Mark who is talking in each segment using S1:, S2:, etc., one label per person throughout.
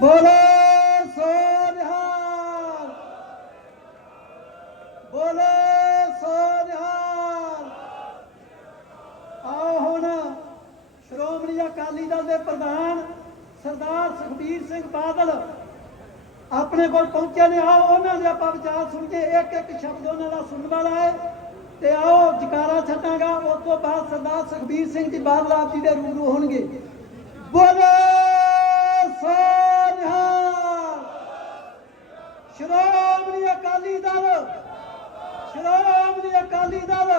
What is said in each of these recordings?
S1: ਬੋਲੋ ਸੋ ਨਿਹਾਲ। ਬੋਲੇ ਆਓ ਹੁਣ ਸ਼੍ਰੋਮਣੀ ਅਕਾਲੀ ਦਲ ਦੇ ਪ੍ਰਧਾਨ ਸਰਦਾਰ ਸੁਖਬੀਰ ਸਿੰਘ ਬਾਦਲ ਆਪਣੇ ਕੋਲ ਪਹੁੰਚੇ ਨੇ। ਆਓ ਉਹਨਾਂ ਦੇ ਆਪਾਂ ਵਿਚਾਰ ਸੁਣ ਕੇ ਇੱਕ ਇੱਕ ਸ਼ਬਦ ਉਹਨਾਂ ਦਾ ਸੁਣਨ ਵਾਲਾ ਹੈ। ਤੇ ਆਓ ਜਕਾਰਾ ਛੱਡਾਂਗਾ। ਉਸ ਤੋਂ ਬਾਅਦ ਸਰਦਾਰ ਸੁਖਬੀਰ ਸਿੰਘ ਜੀ ਬਾਦਲ ਆਪ ਜੀ ਦੇ ਰੂਬਰੂ ਹੋਣਗੇ। ਬੋਲੋ ਸ਼੍ਰੋਮਣੀ ਅਕਾਲੀ ਦਲ, ਸ਼੍ਰੋਮਣੀ ਅਕਾਲੀ ਦਲ,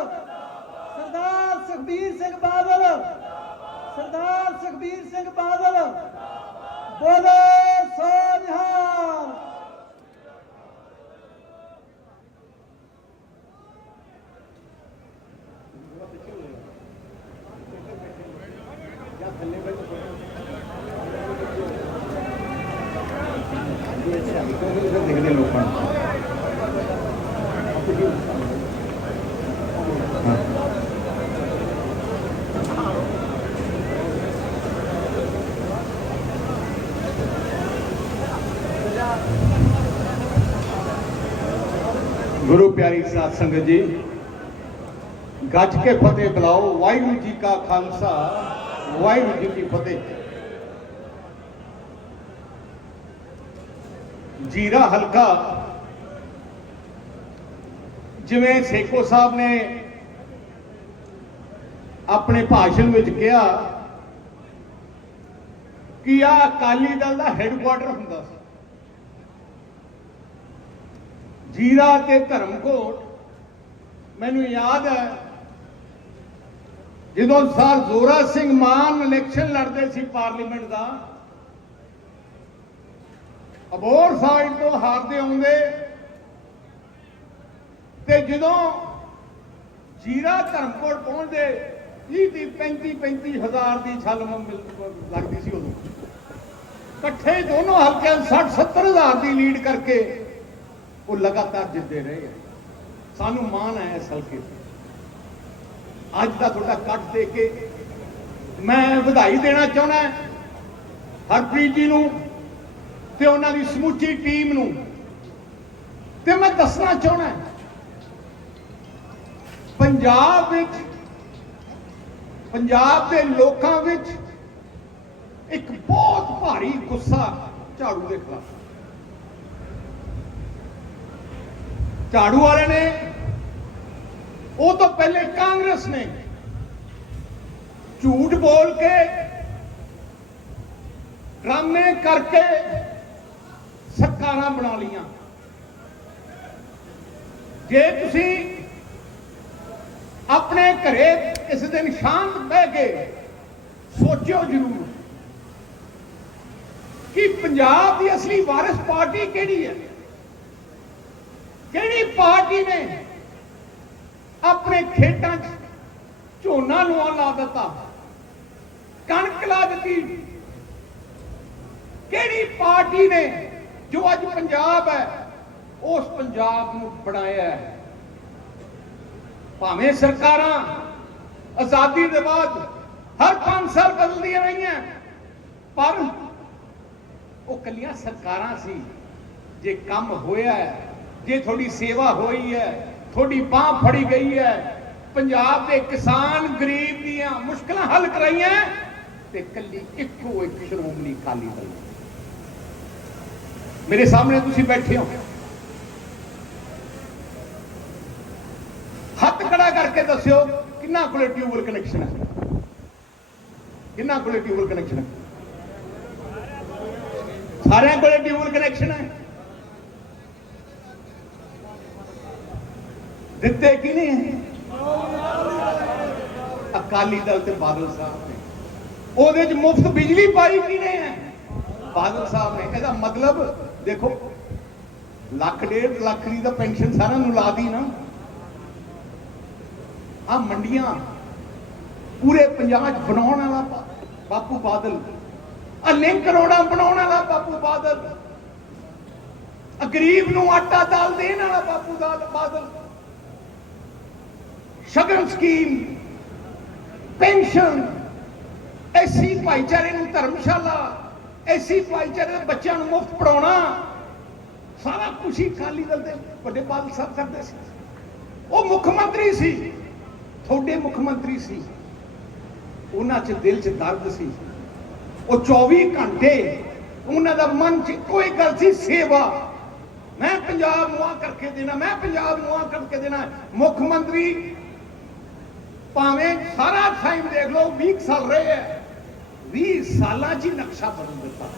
S1: ਸਰਦਾਰ ਸੁਖਬੀਰ ਸਿੰਘ ਬਾਦਲ, ਸਰਦਾਰ ਸੁਖਬੀਰ ਸਿੰਘ ਬਾਦਲ, ਬੋਲੇ ਸੋ
S2: ਪਿਆਰੀ ਸਾਧ ਸੰਗਤ ਜੀ। ਗੱਜ ਕੇ ਫਤਿਹ ਬੁਲਾਓ। ਵਾਹਿਗੁਰੂ ਜੀ ਕਾ ਖਾਲਸਾ, ਵਾਹਿਗੁਰੂ ਜੀ ਕੀ ਫਤਿਹ। ਜੀਰਾ ਹਲਕਾ। ਜਿਵੇਂ ਸੇਖੋ ਸਾਹਿਬ ਨੇ ਆਪਣੇ ਭਾਸ਼ਣ ਵਿੱਚ ਕਿਹਾ ਕਿ ਆ ਅਕਾਲੀ ਦਲ ਦਾ ਹੈੱਡਕੁਆਟਰ ਹੁੰਦਾ ਸੀ। ਜੀਰਾ ਤੇ ਧਰਮਕੋਟ ਮੈਨੂੰ ਯਾਦ ਹੈ, ਜਦੋਂ ਸਰ ਜ਼ੋਰਾ ਸਿੰਘ ਮਾਨ ਇਲੈਕਸ਼ਨ ਲੜਦੇ ਸੀ ਪਾਰਲੀਮੈਂਟ ਦਾ ਅਬੋਰ ਸਾਈਡ ਤੋਂ ਹਾਰਦੇ ਆਉਂਦੇ, ਤੇ ਜਦੋਂ ਜੀਰਾ ਧਰਮਕੋਟ ਪਹੁੰਚਦੇ 30 ਦੀ 35 35 ਹਜ਼ਾਰ ਦੀ ਛਲ ਲੱਗਦੀ ਸੀ ਉਦੋਂ। ਇਕੱਠੇ ਦੋਨੋਂ ਹਲਕਿਆਂ 60 70 ਹਜ਼ਾਰ ਦੀ ਲੀਡ ਕਰਕੇ ਉਹ ਲਗਾਤਾਰ ਜਿੱਤਦੇ ਰਹੇ ਆ। ਸਾਨੂੰ ਮਾਣ ਹੈ ਇਸ ਹਲਕੇ ਤੇ। ਅੱਜ ਦਾ ਤੁਹਾਡਾ ਕੱਟ ਦੇ ਕੇ ਮੈਂ ਵਧਾਈ ਦੇਣਾ ਚਾਹੁੰਦਾ ਹਰਪ੍ਰੀਤ ਜੀ ਨੂੰ ਤੇ ਉਹਨਾਂ ਦੀ ਸਮੁੱਚੀ ਟੀਮ ਨੂੰ। ਤੇ ਮੈਂ ਦੱਸਣਾ ਚਾਹੁੰਦਾ ਪੰਜਾਬ ਵਿੱਚ, ਪੰਜਾਬ ਦੇ ਲੋਕਾਂ ਵਿੱਚ ਇੱਕ ਬਹੁਤ ਭਾਰੀ ਗੁੱਸਾ ਝਾੜੂ ਦੇ ਖਿਲਾਫ। ਝਾੜੂ ਵਾਲੇ ਨੇ, ਉਹ ਤੋਂ ਪਹਿਲੇ ਕਾਂਗਰਸ ਨੇ ਝੂਠ ਬੋਲ ਕੇ ਡਰਾਮੇ ਕਰਕੇ ਸਰਕਾਰਾਂ ਬਣਾ ਲੀਆਂ ਜੇ ਤੁਸੀਂ ਆਪਣੇ ਘਰੇ ਇਸ ਦਿਨ ਸ਼ਾਂਤ ਬਹਿ ਕੇ ਸੋਚਿਓ ਜ਼ਰੂਰ ਕਿ ਪੰਜਾਬ ਦੀ ਅਸਲੀ ਵਾਰਿਸ ਪਾਰਟੀ ਕਿਹੜੀ ਹੈ? ਕਿਹੜੀ ਪਾਰਟੀ ਨੇ ਆਪਣੇ ਖੇਤਾਂ 'ਚ ਝੋਨਾ ਨੂੰ ਲਾ ਦਿੱਤਾ? ਕਣਕ ਲਾ ਦਿੱਤੀ। ਕਿਹੜੀ ਪਾਰਟੀ ਨੇ ਜੋ ਅੱਜ ਪੰਜਾਬ ਹੈ, ਉਸ ਪੰਜਾਬ ਨੂੰ ਬਣਾਇਆ ਹੈ? ਭਾਵੇਂ ਸਰਕਾਰਾਂ ਆਜ਼ਾਦੀ ਦੇ ਬਾਅਦ ਹਰ 5 ਸਾਲ ਬਦਲਦੀਆਂ ਰਹੀਆਂ, ਪਰ ਉਹ ਕੱਲੀਆਂ ਸਰਕਾਰਾਂ ਸੀ, ਜੇ ਕੰਮ ਹੋਇਆ ਹੈ ਜੇ ਤੁਹਾਡੀ ਸੇਵਾ ਹੋਈ ਹੈ, ਤੁਹਾਡੀ ਬਾਹ ਫੜੀ ਗਈ ਹੈ, ਪੰਜਾਬ ਦੇ ਕਿਸਾਨ ਗਰੀਬ ਦੀਆਂ ਮੁਸ਼ਕਲਾਂ ਹੱਲ ਕਰਾਈਆਂ ਤੇ ਕੱਲੀ ਇੱਕੋ ਇੱਕ ਸ਼੍ਰੋਮਣੀ ਅਕਾਲੀ ਦਲ ਮੇਰੇ ਸਾਹਮਣੇ ਤੁਸੀਂ ਬੈਠੇ ਹੋ। ਹੱਥ ਖੜਾ ਕਰਕੇ ਦੱਸਿਓ, ਕਿੰਨਾ ਕੋਲੇ ਟਿਊਬਲ ਕਨੈਕਸ਼ਨ ਹੈ? ਕਿੰਨਾ ਕੋਲੇ ਟਿਊਬਲ ਕਨੈਕਸ਼ਨ ਹੈ? ਸਾਰਿਆਂ ਕੋਲੇ ਟਿਊਬਲ ਕਨੈਕਸ਼ਨ ਹੈ? ਦਿੱਤੇ ਕਿ ਅਕਾਲੀ ਦਲ ਤੇ ਬਾਦਲ ਸਾਹਿਬ ਨੇ। ਉਹਦੇ ਚ ਮੁਫਤ ਬਿਜਲੀ ਪਾਈ ਕਿਨੇ ਹੈ ਬਾਦਲ ਸਾਹਿਬ ਨੇ। ਇਹਦਾ ਮਤਲਬ ਦੇਖੋ, ਲੱਖ ਡੇਢ ਲੱਖ ਦੀ ਤਾਂ ਪੈਨਸ਼ਨ ਸਾਰਿਆਂ ਨੂੰ ਲਾ ਦੀ ਨਾ। ਆ ਮੰਡੀਆਂ ਪੂਰੇ ਪੰਜਾਬ 'ਚ ਬਣਾਉਣ ਵਾਲਾ ਬਾਪੂ ਬਾਦਲ। ਆ ਲਿੰਕ ਰੋਡਾਂ ਬਣਾਉਣ ਵਾਲਾ ਬਾਪੂ ਬਾਦਲ। ਆ ਗਰੀਬ ਨੂੰ ਆਟਾ ਦਾਲ ਦੇਣ ਵਾਲਾ ਬਾਪੂ ਦਾਲ ਬਾਦਲ। ਸ਼ਗਨ ਸਕੀਮ, ਪੈਨਸ਼ਨ, ਐਸੀ ਭਾਈਚਾਰੇ ਨੂੰ ਧਰਮਸ਼ਾਲਾ, ਐਸੀ ਭਾਈਚਾਰੇ ਦੇ ਬੱਚਿਆਂ ਨੂੰ ਮੁਫਤ ਪੜਾਉਣਾ ਸਾਰਾ ਕੁਛ ਹੀ ਅਕਾਲੀ ਦਲ ਦੇ ਵੱਡੇ ਬਾਦਲ ਸਾਹਿਬ ਕਰਦੇ ਸੀ। ਉਹ ਮੁੱਖ ਮੰਤਰੀ ਸੀ, ਤੁਹਾਡੇ ਮੁੱਖ ਮੰਤਰੀ ਸੀ। ਉਹਨਾਂ 'ਚ ਦਿਲ 'ਚ ਦਰਦ ਸੀ। ਉਹ 24 ਘੰਟੇ ਉਹਨਾਂ ਦਾ ਮਨ 'ਚ ਕੋਈ ਗੱਲ ਸੀ, ਸੇਵਾ। ਮੈਂ ਪੰਜਾਬ ਨੂੰ ਆ ਕਰਕੇ ਦੇਣਾ, ਮੈਂ ਪੰਜਾਬ ਨੂੰ ਆ ਕਰਕੇ ਦੇਣਾ। ਮੁੱਖ ਮੰਤਰੀ ਭਾਵੇਂ ਸਾਰਾ ਟਾਈਮ ਦੇਖ ਲਓ 20 ਸਾਲ ਰਹੇ ਹੈ। 20 ਸਾਲਾਂ 'ਚ ਨਕਸ਼ਾ ਬਦਲ ਦਿੱਤਾ।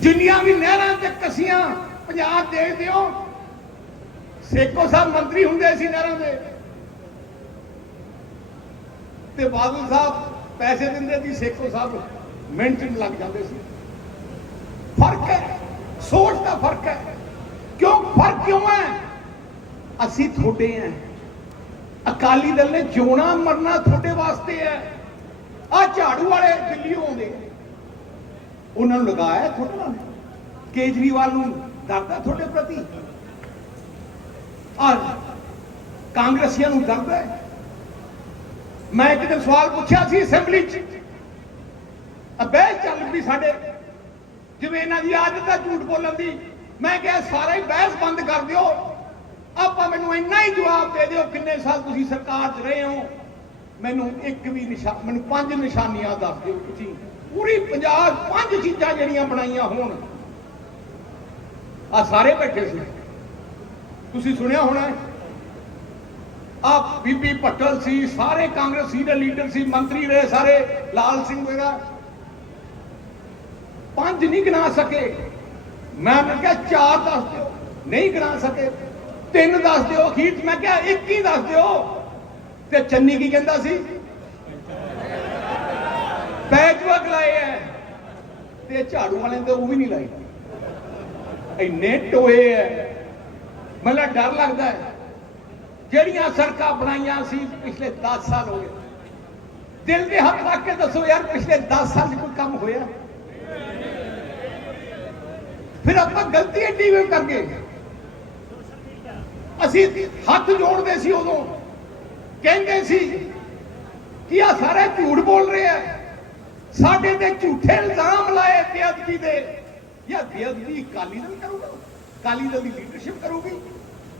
S2: ਜਿੰਨੀਆਂ ਵੀ ਨਹਿਰਾਂ ਤੇ ਕਸੀਆਂ ਪੰਜਾਬ ਦੇਖਦੇ ਹੋ ਸੇਖੋ ਸਾਹਿਬ ਮੰਤਰੀ ਹੁੰਦੇ ਸੀ ਨਹਿਰਾਂ ਦੇ। ਤੇ ਬਾਦਲ ਸਾਹਿਬ ਪੈਸੇ ਦਿੰਦੇ ਸੀ, ਸੇਖੋ ਸਾਹਿਬ ਮਿੰਟ ਨੂੰ ਲੱਗ ਜਾਂਦੇ ਸੀ। ਫ਼ਰਕ ਹੈ, ਸੋਚ ਦਾ ਫ਼ਰਕ ਹੈ। ਕਿਉਂ? ਫ਼ਰਕ ਕਿਉਂ ਹੈ? ਅਸੀਂ ਤੁਹਾਡੇ ਹਾਂ। ਅਕਾਲੀ ਦਲ ਨੇ ਜਿਉਣਾ ਮਰਨਾ ਤੁਹਾਡੇ ਵਾਸਤੇ ਹੈ। ਆ ਝਾੜੂ ਵਾਲੇ ਦਿੱਲੀੋਂ ਆਉਂਦੇ ਉਹਨਾਂ ਨੂੰ ਲਗਾਇਆ ਤੁਹਾਡੇ ਨਾਲ? ਕੇਜਰੀਵਾਲ ਨੂੰ ਡਰਦਾ ਤੁਹਾਡੇ ਪ੍ਰਤੀ? ਔਰ ਕਾਂਗਰਸੀਆਂ ਨੂੰ ਡਰਦਾ ਹੈ। ਮੈਂ ਇੱਕ ਦਿਨ ਸਵਾਲ ਪੁੱਛਿਆ ਸੀ ਅਸੈਂਬਲੀ 'ਚ। ਅਬੇ ਚੱਲ ਵੀ ਸਾਡੇ। ਜਿਵੇਂ ਇਹਨਾਂ ਦੀ ਆਦਤ ਹੈ ਝੂਠ ਬੋਲਣ ਦੀ। ਮੈਂ ਕਿਹਾ, ਸਾਰਾ ਹੀ ਬਹਿਸ ਬੰਦ ਕਰ ਦਿਓ। ਆਪਾਂ ਮੈਨੂੰ ਇੰਨਾ ਹੀ ਜਵਾਬ ਦੇ ਦਿਓ ਕਿੰਨੇ ਸਾਲ ਤੁਸੀਂ ਸਰਕਾਰ 'ਚ ਰਹੇ ਹੋ। ਮੈਨੂੰ ਇੱਕ ਵੀ ਨਿਸ਼ਾਨ ਮੈਨੂੰ ਪੰਜ ਨਿਸ਼ਾਨੀਆਂ ਦੱਸ ਦਿਓ ਤੁਸੀਂ। ਪੂਰੀ ਪੰਜਾਬ ਪੰਜ ਚੀਜ਼ਾਂ ਜਿਹੜੀਆਂ ਬਣਾਈਆਂ ਹੋਣ। ਆ ਸਾਰੇ ਬੈਠੇ ਸੀ। ਤੁਸੀਂ ਸੁਣਿਆ ਹੋਣਾ ਆ ਬੀਬੀ ਪਟਲ ਸੀ, ਸਾਰੇ ਕਾਂਗਰਸੀ ਦੇ ਲੀਡਰ ਸੀ, ਮੰਤਰੀ ਰਹੇ ਸਾਰੇ, ਲਾਲ ਸਿੰਘ ਵਗੈਰਾ। ਪੰਜ ਨਹੀਂ ਗਿਣਾ ਸਕੇ। ਮੈਂ ਕਿਹਾ ਚਾਰ ਦੱਸ ਦਿਓ। ਨਹੀਂ ਗਿਣਾ ਸਕੇ। ਤਿੰਨ ਦੱਸ ਦਿਓ ਅਖੀਰ 'ਚ, ਮੈਂ ਕਿਹਾ ਇੱਕ ਹੀ ਦੱਸ ਦਿਓ। ਤੇ ਚੰਨੀ ਕੀ ਕਹਿੰਦਾ ਸੀ? ਪੈਚਵਰਕ ਲਾਏ ਐ। ਤੇ ਝਾੜੂ ਵਾਲੇ ਨੇ ਉਹ ਵੀ ਨਹੀਂ ਲਾਈ ਇੰਨੇ ਟੋਏ ਐ। ਮੈਨੂੰ ਡਰ ਲੱਗਦਾ ਹੈ ਜਿਹੜੀਆਂ ਸੜਕਾਂ ਬਣਾਈਆਂ ਸੀ ਪਿਛਲੇ 10 ਸਾਲ ਹੋ ਗਏ। ਦਿਲ ਦੇ ਹੱਥ ਰੱਖ ਕੇ ਦੱਸੋ ਯਾਰ, ਪਿਛਲੇ 10 ਸਾਲ 'ਚ ਕੋਈ ਕੰਮ ਹੋਇਆ? ਫਿਰ ਆਪਾਂ ਗਲਤੀ ਏਡੀ ਕਿਉਂ ਕਰ ਗਏ? ਅਸੀਂ ਹੱਥ ਜੋੜਦੇ ਸੀ ਉਦੋਂ। ਕਹਿੰਦੇ ਸੀ ਕਿ ਆ ਸਾਰੇ ਝੂਠ ਬੋਲ ਰਹੇ ਆ। ਸਾਡੇ ਤੇ ਝੂਠੇ ਇਲਜ਼ਾਮ ਲਾਏ ਬੇਅਦਬੀ ਦੇ। ਯਾ ਬੇਅਦਬੀ ਅਕਾਲੀ ਦਲ ਕਰੂਗਾ? ਅਕਾਲੀ ਦਲ ਦੀ ਲੀਡਰਸ਼ਿਪ ਕਰੂਗੀ?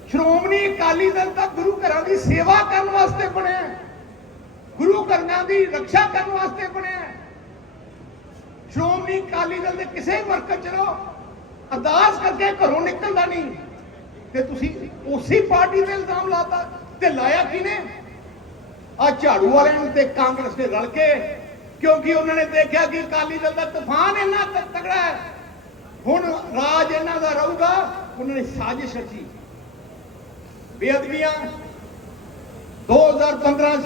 S2: ਸ਼੍ਰੋਮਣੀ ਅਕਾਲੀ ਦਲ ਤਾਂ ਗੁਰੂ ਘਰਾਂ ਦੀ ਸੇਵਾ ਕਰਨ ਵਾਸਤੇ ਬਣਿਆ ਗੁਰੂ ਘਰਾਂ ਦੀ ਰੱਖਿਆ ਕਰਨ ਵਾਸਤੇ ਬਣਿਆ ਸ਼੍ਰੋਮਣੀ ਅਕਾਲੀ ਦਲ ਦੇ ਕਿਸੇ ਵਰਕਰ ਚਲੋ ਅਰਦਾਸ ਕਰਕੇ ਘਰੋਂ ਨਿਕਲਦਾ ਨਹੀਂ। ਤੇ ਤੁਸੀਂ ਉਸੇ ਪਾਰਟੀ ਤੇ ਇਲਜ਼ਾਮ ਲਾਤਾ ਤੇ ਲਾਇਆ ਕਿਨੇ ਆ ਝਾੜੂ ਵਾਲਿਆਂ ਨੇ ਤੇ ਕਾਂਗਰਸ ਨੇ ਰਲ ਕੇ, ਕਿਉਂਕਿ ਉਹਨਾਂ ਨੇ ਦੇਖਿਆ ਕਿ ਅਕਾਲੀ ਦਲ ਦਾ ਤੂਫਾਨ ਇੰਨਾ ਤ- ਹੈ। ਹੁਣ ਰਾਜ ਇਹਨਾਂ ਦਾ ਰਹੂਗਾ, ਉਹਨਾਂ ਨੇ ਸਾਜ਼ਿਸ਼ ਰਚੀ। ਬੇਅਦਬੀਆਂ 2015 ਚ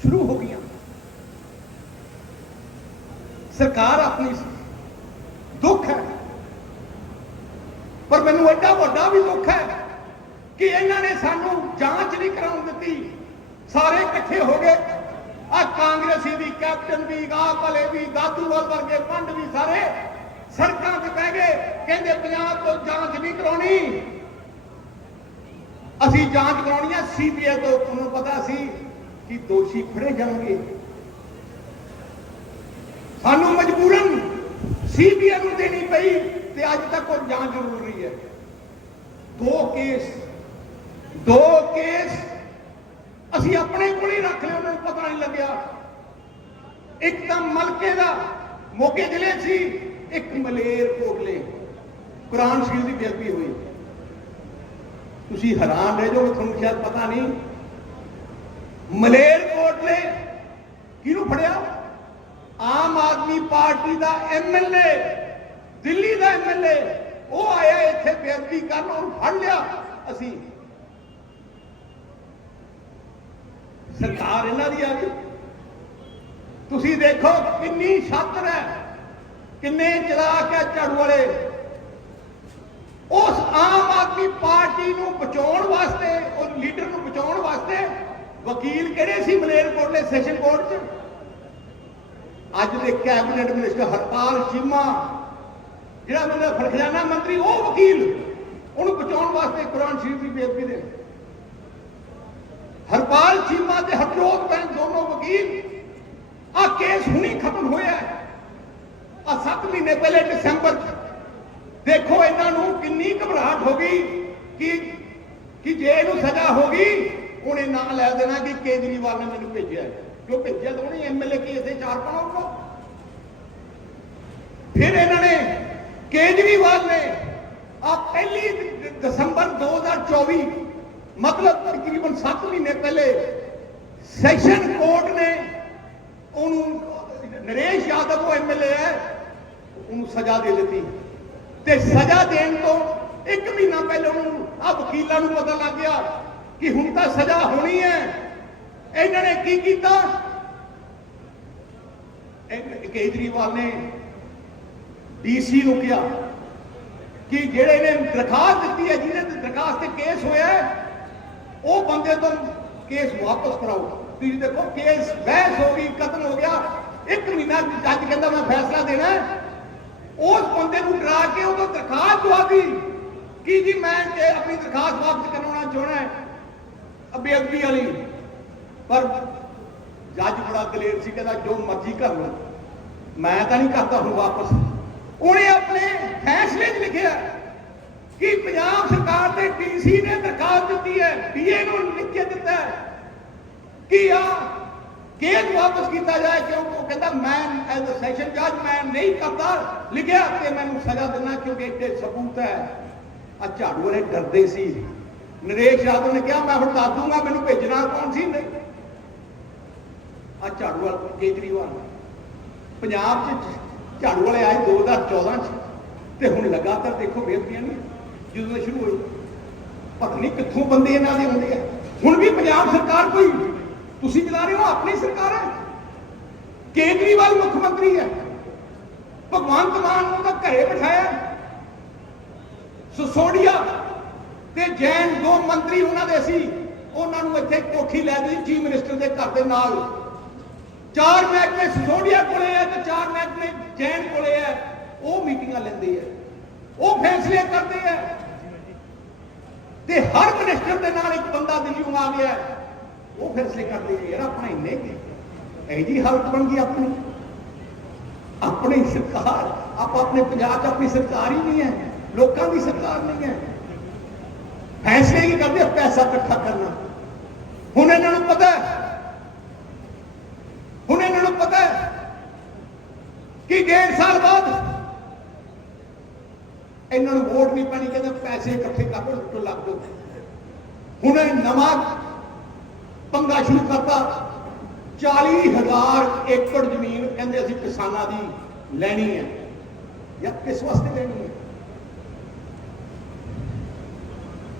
S2: ਸ਼ੁਰੂ ਹੋ ਗਈਆਂ। ਸਰਕਾਰ ਆਪਣੀ ਸੀ ਦੁੱਖ ਹੈ। ਪਰ ਮੈਨੂੰ ਐਡਾ ਵੱਡਾ ਵੀ ਦੁੱਖ ਹੈ ਕਿ ਇਹਨਾਂ ਨੇ ਸਾਨੂੰ ਜਾਂਚ ਨਹੀਂ ਕਰਾਉਣ ਦਿੱਤੀ। ਸਾਰੇ ਇਕੱਠੇ ਹੋ ਗਏ। ਆ ਕਾਂਗਰਸੀ ਵੀ ਕੈਪਟਨ ਵੀ ਗਾਹ ਵਾਲੇ ਵੀ, ਦਾਦੂਵਾਲ ਵਰਗੇ ਪੰਡ ਵੀ ਸਾਰੇ ਸੜਕਾਂ ਤੇ ਬਹਿ ਗਏ। ਕਹਿੰਦੇ ਪੰਜਾਬ ਤੋਂ ਜਾਂਚ ਨਹੀਂ ਕਰਾਉਣੀ। ਅਸੀਂ ਜਾਂਚ ਕਰਾਉਣੀ ਹੈ ਸੀਬੀਆਈ ਤੋਂ ਤੁਹਾਨੂੰ ਪਤਾ ਸੀ ਕਿ ਦੋਸ਼ੀ ਫੜੇ ਜਾਣਗੇ। ਸਾਨੂੰ ਮਜਬੂਰਨ ਸੀਬੀਆਈ ਨੂੰ ਦੇਣੀ ਪਈ ਤੇ ਅੱਜ ਤੱਕ ਉਹ ਜਾਂਚ ਹੋ ਹੈ। ਦੋ ਕੇਸ ਦੋ ਕੇਸ। ਅਸੀਂ ਆਪਣੇ ਕੋਲ ਹੀ ਰੱਖ ਲਿਆ ਉਹਨਾਂ ਨੂੰ ਪਤਾ ਨਹੀਂ ਲੱਗਿਆ। ਇੱਕ ਤਾਂ ਮਲਕੇ ਦਾ ਮੋਗੇ ਜ਼ਿਲ੍ਹੇ ਸੀ, ਇੱਕ ਮਲੇਰ ਕੋਟਲੇ। ਕੁਰਾਨ ਸ਼ਰੀਫ ਦੀ ਬੇਅਦਬੀ ਹੋਈ। ਤੁਸੀਂ ਹੈਰਾਨ ਰਹਿ ਜਾਓਗੇ, ਤੁਹਾਨੂੰ ਸ਼ਾਇਦ ਪਤਾ ਨਹੀਂ। ਮਲੇਰ ਕੋਟਲੇ, ਕਿਹਨੂੰ ਫੜਿਆ? ਆਮ ਆਦਮੀ ਪਾਰਟੀ ਦਾ ਐਮਐਲਏ ਦਿੱਲੀ ਦਾ ਐਮਐਲਏ ਉਹ ਆਇਆ ਇੱਥੇ ਬੇਅਦਬੀ ਕਰਨ, ਉਹਨੂੰ ਫੜ ਲਿਆ। ਅਸੀਂ ਸਰਕਾਰ ਇਹਨਾਂ ਦੀ ਆ ਗਈ। ਤੁਸੀਂ ਦੇਖੋ ਕਿੰਨੀ ਛਾਤਰ ਹੈ, ਕਿੰਨੇ ਚਲਾਕ ਹੈ ਝਾੜੂ ਵਾਲੇ। ਉਸ ਆਮ ਆਦਮੀ ਪਾਰਟੀ ਨੂੰ ਬਚਾਉਣ ਵਾਸਤੇ, ਉਹ ਲੀਡਰ ਨੂੰ ਬਚਾਉਣ ਵਾਸਤੇ ਵਕੀਲ ਕਿਹੜੇ ਸੀ, ਮਲੇਰਕੋਟਲੇ ਸੈਸ਼ਨ ਕੋਰਟ 'ਚ? ਅੱਜ ਦੇ ਕੈਬਨਿਟ ਮਿਨਿਸਟਰ ਹਰਪਾਲ ਚੀਮਾ ਜਿਹੜਾ ਮੇਰਾ ਖਜ਼ਾਨਾ ਮੰਤਰੀ, ਉਹ ਵਕੀਲ, ਉਹਨੂੰ ਬਚਾਉਣ ਵਾਸਤੇ ਕੁਰਾਨ ਸ਼ਰੀਫ ਦੀ ਬੇਅਦਬੀ ਦੇ ਹਰਪਾਲ ਚੀਮਾ ਤੇ ਹਰਜੋਤ ਬੈਂਸ ਦੋਨੋਂ ਵਕੀਲ ਆ ਕੇਸ ਹੁਣੀ ਖਤਮ ਹੋਇਆ ਹੈ। 7 ਮਹੀਨੇ ਪਹਿਲੇ ਦਸੰਬਰ 'ਚ ਦੇਖੋ ਇਹਨਾਂ ਨੂੰ ਕਿੰਨੀ ਘਬਰਾਹਟ ਹੋ ਗਈ ਕਿ ਕਿ ਜੇ ਇਹਨੂੰ ਸਜ਼ਾ ਹੋ ਗਈ, ਉਹਨੇ ਨਾਂ ਲੈ ਦੇਣਾ ਕਿ ਕੇਜਰੀਵਾਲ ਨੇ ਮੈਨੂੰ ਭੇਜਿਆ ਹੈ। ਕਿਉਂ ਭੇਜਿਆ ਤਾਂ ਉਹਨੇ ਐਮਐਲਏ ਕੇਸ ਦੇ ਚਾਰ ਪਾਉਣਾ ਫਿਰ ਇਹਨਾਂ ਨੇ ਕੇਜਰੀਵਾਲ ਨੇ ਆ ਪਹਿਲੀ ਦਸੰਬਰ 2024 ਮਤਲਬ ਤਕਰੀਬਨ 7 ਮਹੀਨੇ ਪਹਿਲੇ ਸੈਸ਼ਨ ਕੋਰਟ ਨੇ ਉਹਨੂੰ, ਨਰੇਸ਼ ਯਾਦਵ ਉਹ ਐਮਐਲਏ ਹੈ, ਉਹਨੂੰ ਸਜ਼ਾ ਦੇ ਦਿੱਤੀ। ਤੇ ਸਜ਼ਾ ਦੇਣ ਤੋਂ ਇੱਕ ਮਹੀਨਾ ਪਹਿਲੇ ਉਹਨੂੰ ਆ ਵਕੀਲਾਂ ਨੂੰ ਪਤਾ ਲੱਗ ਗਿਆ ਕਿ ਹੁਣ ਤਾਂ ਸਜ਼ਾ ਹੋਣੀ ਹੈ। ਇਹਨਾਂ ਨੇ ਕੀ ਕੀਤਾ? ਕੇਜਰੀਵਾਲ ਨੇ ਡੀਸੀ ਨੂੰ ਕਿਹਾ ਕਿ ਜਿਹੜੇ ਨੇ ਦਰਖਾਸਤ ਦਿੱਤੀ ਹੈ, ਜਿਹਦੇ ਤੇ ਦਰਖਾਸਤ ਤੇ ਕੇਸ ਹੋਇਆ ਉਹ ਬੰਦੇ ਤੋਂ ਕੇਸ ਵਾਪਸ ਕਰਾਓ। ਤੁਸੀਂ ਦੇਖੋ, ਕੇਸ ਬਹਿਸ ਹੋ ਗਈ, ਕਤਲ ਹੋ ਗਿਆ। ਇੱਕ ਮਹੀਨਾ ਜੱਜ ਕਹਿੰਦਾ, ਮੈਂ ਫੈਸਲਾ ਦੇਣਾ ਉਸ ਬੰਦੇ ਨੂੰ ਡਰਾ ਕੇ ਉਦੋਂ ਦਰਖਾਸਤ ਦਵਾਦੀ ਕਿ ਜੀ, ਮੈਂ ਆਪਣੀ ਦਰਖਾਸਤ ਵਾਪਸ ਕਰਾਉਣਾ ਚਾਹਣਾ ਹੈ ਬੇਅਦਬੀ ਵਾਲੀ? ਪਰ ਜੱਜ ਬੜਾ ਦਲੇਰ ਸੀ, ਕਹਿੰਦਾ ਜੋ ਮਰਜ਼ੀ ਕਰ ਲਓ ਮੈਂ ਤਾਂ ਨਹੀਂ ਕਰਦਾ ਹੁਣ ਵਾਪਸ। ਉਹਨੇ ਆਪਣੇ ਫੈਸਲੇ 'ਚ ਲਿਖਿਆ ਕਿ ਪੰਜਾਬ ਸਰਕਾਰ ਦੇ ਡੀਸੀ ਨੇ ਦਰਖਾਸਤ ਦਿੱਤੀ ਹੈ ਪੀਏ ਨੂੰ ਲਿਖ ਕੇ ਦਿੱਤਾ ਕਿ ਆ ਕੇਸ ਵਾਪਸ ਕੀਤਾ ਜਾਏ ਕਿਉਂ ਉਹ ਕਹਿੰਦਾ ਮੈਂ ਐਜ਼ ਅ ਸੈਸ਼ਨ ਜੱਜ ਮੈਂ ਨਹੀਂ ਕਰਦਾ। ਲਿਖਿਆ ਤੇ ਮੈਨੂੰ ਸਜ਼ਾ ਦੇਣਾ ਕਿਉਂਕਿ ਇੱਥੇ ਸਬੂਤ ਹੈ। ਆ ਝਾੜੂ ਵਾਲੇ ਡਰਦੇ ਸੀ। ਨਰੇਸ਼ ਯਾਦਵ ਨੇ ਕਿਹਾ, ਮੈਂ ਹੁਣ ਦੱਸ ਦੂੰਗਾ, ਮੈਨੂੰ ਭੇਜਣਾ ਕੌਣ ਸੀ? ਨਹੀਂ। ਆ ਝਾੜੂ ਵਾਲਾ ਕੇਜਰੀਵਾਲ ਪੰਜਾਬ 'ਚ ਝਾੜੂ ਵਾਲੇ ਆਏ 2014 'ਚ, ਤੇ ਹੁਣ ਲਗਾਤਾਰ ਦੇਖੋ ਬੇਅਦਬੀਆਂ ਨਹੀਂ ਜਦੋਂ ਸ਼ੁਰੂ ਹੋਈ। ਪਤਾ ਨਹੀਂ ਕਿੱਥੋਂ ਬੰਦੇ ਇਹਨਾਂ ਦੇ ਆਉਂਦੇ ਆ। ਹੁਣ ਵੀ ਪੰਜਾਬ ਸਰਕਾਰ ਕੋਈ ਤੁਸੀਂ ਚਲਾ ਰਹੇ ਹੋ, ਆਪਣੀ ਸਰਕਾਰ ਹੈ। ਕੇਜਰੀਵਾਲ ਮੁੱਖ ਮੰਤਰੀ ਹੈ। ਭਗਵੰਤ ਮਾਨ ਨੂੰ ਤਾਂ ਘਰੇ ਬਿਠਾਇਆ। ਸਸੋੜੀਆ ਤੇ ਜੈਨ ਦੋ ਮੰਤਰੀ ਉਹਨਾਂ ਦੇ ਸੀ। ਉਹਨਾਂ ਨੂੰ ਇੱਥੇ ਕੋਠੀ ਲੈ ਦਿੱਤੀ ਚੀਫ ਮਿਨਿਸਟਰ ਦੇ ਘਰ ਦੇ ਨਾਲ। ਚਾਰ ਮਹਿਕਮੇ ਸਸੋੜੀਆ ਕੋਲੇ ਹੈ ਤੇ ਚਾਰ ਮਹਿਕਮੇ ਜੈਨ ਕੋਲੇ ਹੈ ਉਹ ਮੀਟਿੰਗਾਂ ਲੈਂਦੇ ਹੈ ਉਹ ਫੈਸਲੇ ਕਰਦੇ ਹੈ ਤੇ ਹਰ ਮਿਨਿਸਟਰ ਦੇ ਨਾਲ ਇੱਕ ਬੰਦਾ ਦਿੱਲੀੋਂ ਆ ਗਿਆ। ਉਹ ਫੈਸਲੇ ਕਰਦੇ ਹੈ ਯਾਰ ਆਪਣਾ ਇੰਨੇ ਕਿ ਇਹ ਜੀ ਹਾਲਤ ਬਣ ਗਈ ਆਪਣੀ। ਆਪਣੀ ਸਰਕਾਰ, ਆਪ ਆਪਣੇ ਪੰਜਾਬ 'ਚ ਆਪਣੀ ਸਰਕਾਰ ਹੀ ਨਹੀਂ ਹੈ। ਲੋਕਾਂ ਦੀ ਸਰਕਾਰ ਨਹੀਂ ਹੈ। ਫੈਸਲੇ ਹੀ ਕਰਦੇ ਪੈਸਾ ਇਕੱਠਾ ਕਰਨਾ। ਹੁਣ ਇਹਨਾਂ ਨੂੰ ਪਤਾ ਹੈ ਪਤਾ ਹੈ ਕਿ ਡੇਢ ਸਾਲ ਬਾਅਦ ਇਹਨਾਂ ਨੂੰ ਵੋਟ ਨਹੀਂ ਪੈਣੀ, ਕਹਿੰਦੇ ਪੈਸੇ ਇਕੱਠੇ ਕਰ ਲਓ ਲੱਗ ਦੋ ਹੁਣ ਨਵਾਂ ਪੰਗਾ ਸ਼ੁਰੂ ਕਰਤਾ। 40000 ਏਕੜ ਜ਼ਮੀਨ ਕਹਿੰਦੇ ਅਸੀਂ ਕਿਸਾਨਾਂ ਦੀ ਲੈਣੀ ਹੈ ਜਾਂ ਕਿਸ ਵਾਸਤੇ ਲੈਣੀ ਹੈ।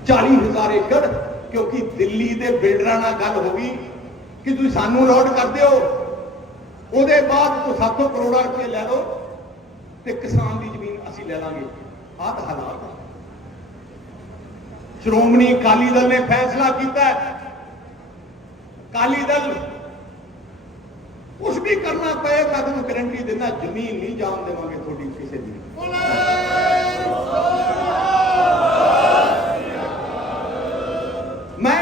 S2: 40000 ਏਕੜ, ਕਿਉਂਕਿ ਦਿੱਲੀ ਦੇ ਬਿਲਡਰਾਂ ਨਾਲ ਗੱਲ ਹੋ ਗਈ ਕਿ ਤੁਸੀਂ ਸਾਨੂੰ ਲੋਡ ਕਰਦੇ ਹੋ ਉਹਦੇ ਬਾਅਦ ਤੋਂ 700 ਕਰੋੜਾਂ ਰੁਪਏ ਲੈ ਲਓ ਤੇ ਕਿਸਾਨ ਦੀ ਜ਼ਮੀਨ ਅਸੀਂ ਲੈ ਲਾਂਗੇ। ਆਹ ਤਾਂ ਹਾਲਾਤ ਆ। ਸ਼੍ਰੋਮਣੀ ਅਕਾਲੀ ਦਲ ਨੇ ਫੈਸਲਾ ਕੀਤਾ ਅਕਾਲੀ ਦਲ ਕੁਛ ਵੀ ਕਰਨਾ ਪਏ ਤਾਂ ਤੁਹਾਨੂੰ ਗਰੰਟੀ ਦਿੰਦਾ, ਜ਼ਮੀਨ ਨਹੀਂ ਜਾਣ ਦੇਵਾਂਗੇ ਤੁਹਾਡੀ ਕਿਸੇ ਦੀ ਮੈਂ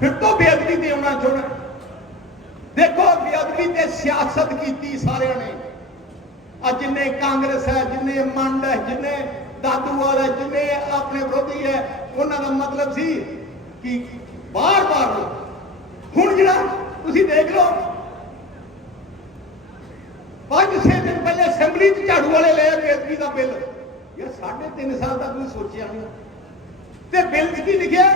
S2: ਫਿਰ ਤੋਂ ਬੇਅਦਬੀ ਤੇ ਆਉਣਾ ਚਾਹੁੰਦਾ ਦੇਖੋ ਤੇ ਸਿਆਸਤ ਕੀਤੀ ਸਾਰਿਆਂ ਨੇ। ਆ ਜਿੰਨੇ ਕਾਂਗਰਸ ਹੈ, ਜਿੰਨੇ ਮੰਡ ਹੈ, ਜਿੰਨੇ ਦਾਦੂਵਾਲ ਹੈ, ਜਿੰਨੇ ਆਪਣੇ ਵਿਰੋਧੀ ਹੈ, ਉਹਨਾਂ ਦਾ ਮਤਲਬ ਸੀ ਕਿ ਬਾਰ-ਬਾਰ ਹੁਣ ਜਿਹੜਾ ਤੁਸੀਂ ਦੇਖ ਲਓ, ਪੰਜ ਛੇ ਦਿਨ ਪਹਿਲੇ ਅਸੈਂਬਲੀ 'ਚ ਝਾੜੂ ਵਾਲੇ ਲੈ ਆਏ ਦਾ ਬਿੱਲ। ਯਾਰ ਸਾਢੇ ਤਿੰਨ ਸਾਲ ਦਾ ਤੁਸੀਂ ਸੋਚਿਆ ਨਹੀਂ। ਤੇ ਬਿੱਲ 'ਚ ਕੀ ਲਿਖਿਆ?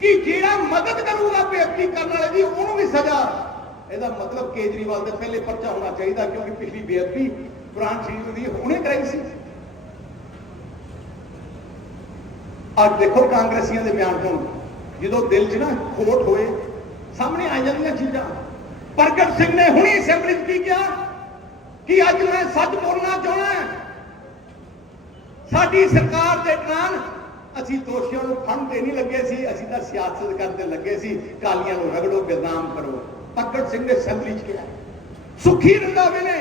S2: ਕਿ ਜਿਹੜਾ ਮਦਦ ਕਰੂਗਾ ਬੇਅਦਬੀ ਕਰਨ ਵਾਲੇ ਦੀ, ਉਹਨੂੰ ਵੀ ਸਜ਼ਾ। ਇਹਦਾ ਮਤਲਬ ਕੇਜਰੀਵਾਲ ਦੇ ਪਹਿਲੇ ਪਰਚਾ ਹੋਣਾ ਚਾਹੀਦਾ, ਕਿਉਂਕਿ ਪਿਛਲੀ ਬੇਅਦਬੀ ਕੁਰਾਨ ਸ਼ਰੀਫ ਦੀ ਉਹਨੇ ਕਰਾਈ ਸੀ। ਅੱਜ ਦੇਖੋ ਕਾਂਗਰਸੀਆਂ ਦੇ ਬਿਆਨ ਤੋਂ, ਜਦੋਂ ਦਿਲ 'ਚ ਨਾ ਖੋਟ ਹੋਏ, ਸਾਹਮਣੇ ਆ ਜਾਂਦੀਆਂ ਚੀਜ਼ਾਂ। ਪ੍ਰਗਟ ਸਿੰਘ ਨੇ ਹੁਣੀ ਅਸੈਂਬਲੀ 'ਚ ਕੀ ਕਿਹਾ? ਕਿ ਅੱਜ ਮੈਂ ਸੱਚ ਬੋਲਣਾ ਚਾਹਣਾ ਸਾਡੀ ਸਰਕਾਰ ਦੇ ਦੌਰਾਨ ਅਸੀਂ ਦੋਸ਼ੀਆਂ ਨੂੰ ਫੜਨ ਤੇ ਨਹੀਂ ਲੱਗੇ ਸੀ, ਅਸੀਂ ਤਾਂ ਸਿਆਸਤ ਕਰਨ ਤੇ ਲੱਗੇ ਸੀ। ਕਾਲੀਆਂ ਨੂੰ ਰਗੜੋ ਬਦਨਾਮ ਕਰੋ। ਪ੍ਰਗਟ ਸਿੰਘ ਨੇ ਅਸੈਂਬਲੀ 'ਚ ਕਿਹਾ ਸੁਖੀ ਰੰਧਾਵੇ ਨੇ